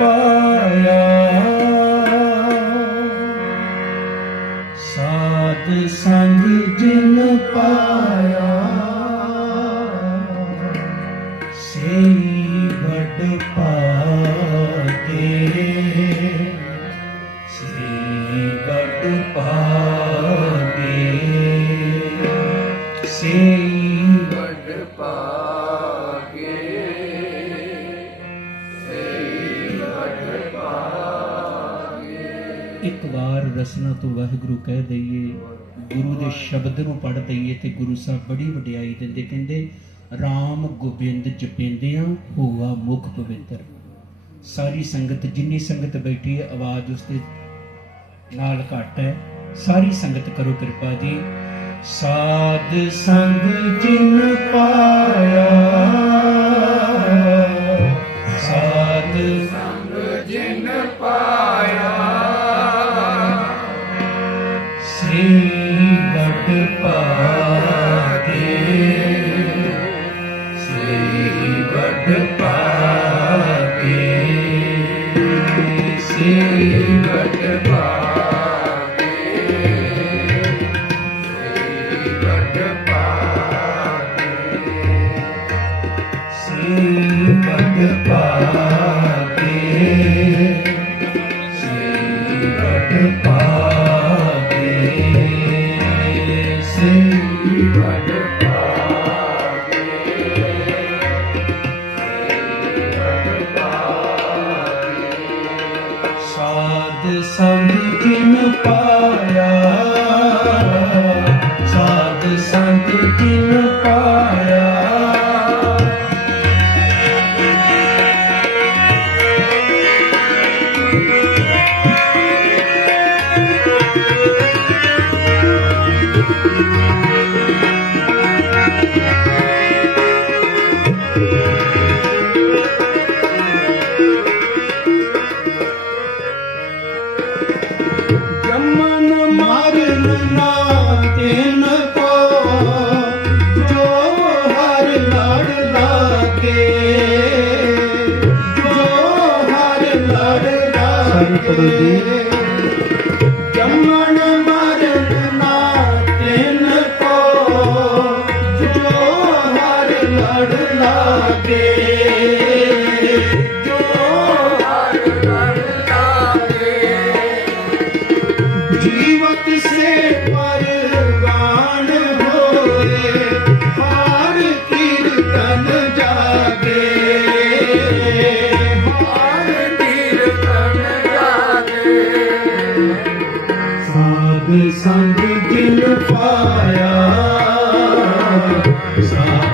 ਪਾਇਆ ਇੱਕ ਵਾਰ ਰਸਨਾ ਤੋਂ ਵਾਹਿਗੁਰੂ ਕਹਿ ਦਈਏ, ਗੁਰੂ ਦੇ ਸ਼ਬਦ ਨੂੰ ਪੜ੍ਹ ਦਈਏ ਤੇ ਗੁਰੂ ਸਾਹਿਬ ਬੜੀ ਵਡਿਆਈ ਦਿੰਦੇ, ਕਹਿੰਦੇ RAM ਗੋਬਿੰਦ ਜਪਿੰਦਿਆਂ ਹੋਆ ਮੁਖ ਪਵਿੱਤਰ। ਸਾਰੀ ਸੰਗਤ, ਜਿੰਨੀ ਸੰਗਤ ਬੈਠੀ ਹੈ, ਆਵਾਜ਼ ਉਸ ਨਾਲ ਘੱਟ ਹੈ। ਸਾਰੀ ਸੰਗਤ ਕਰੋ ਕਿਰਪਾ ਜੀ। ਸਾਧ ਸੰਗ ਜਿਨ ਪਾਇਆ, ਸਾਧ ਸੇ ਵੱਡ ਪਾਗੇ ਸੇ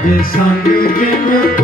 ਸੰਗ ਜਿਨ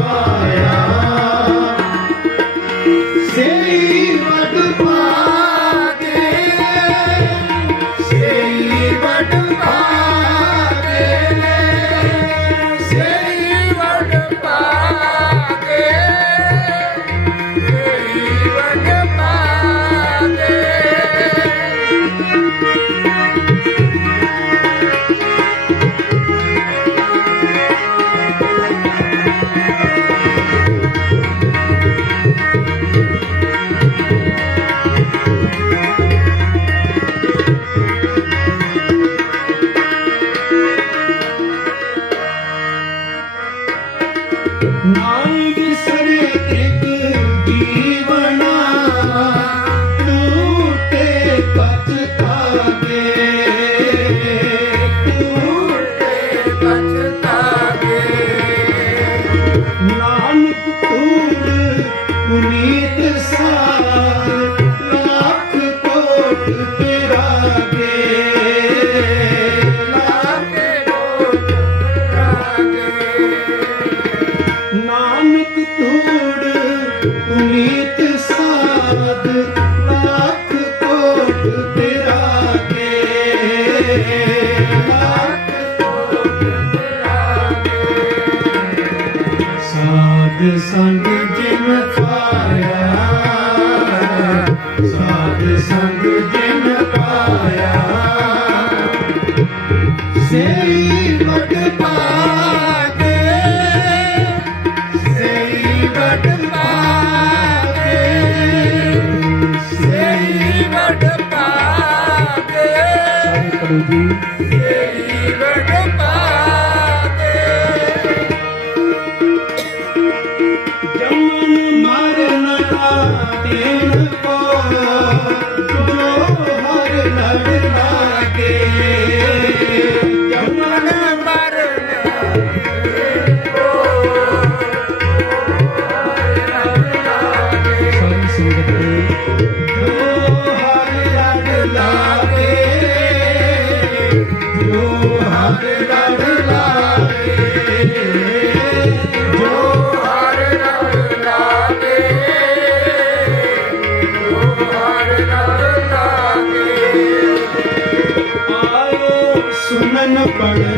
ਸੰਗ ਜਿਨ ਖਾਇਆ ਸਾਧ ਸੰਗ ਜਿਨ ਪਾਇਆ। ਸੇਈ ਵਡ ਪਾਗੇ ਸੇਈ ਵਡ ਪਾਗੇ ਸੇਈ ਵਡ ਪਾਗੇ ਸਾਧ ਜਮਨ ਮਰਨ ਕਾ ਤੇਨ ਕੋ ਜੋ ਹਰ ਲਗ ਲਾਗੇ ਜਮਨ ਮਰਨ ਕੋ ਹਰ ਲਗ ਲਾਗੇ ਸੰਸੰਗਤ காணப்படு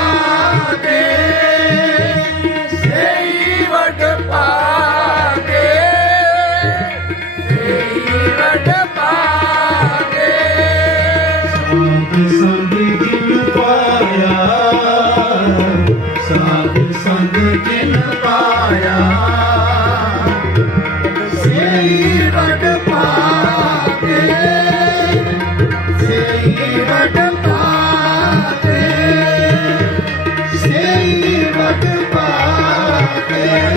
ਸਾਧ ਸੰਗ ਜਿਨ ਪਾਇਆ। ਸਈ ਵਟ ਪਾਤੇ ਸਈ ਵਟ ਪਾਤੇ ਸਈ ਵਟ ਪਾਤੇ।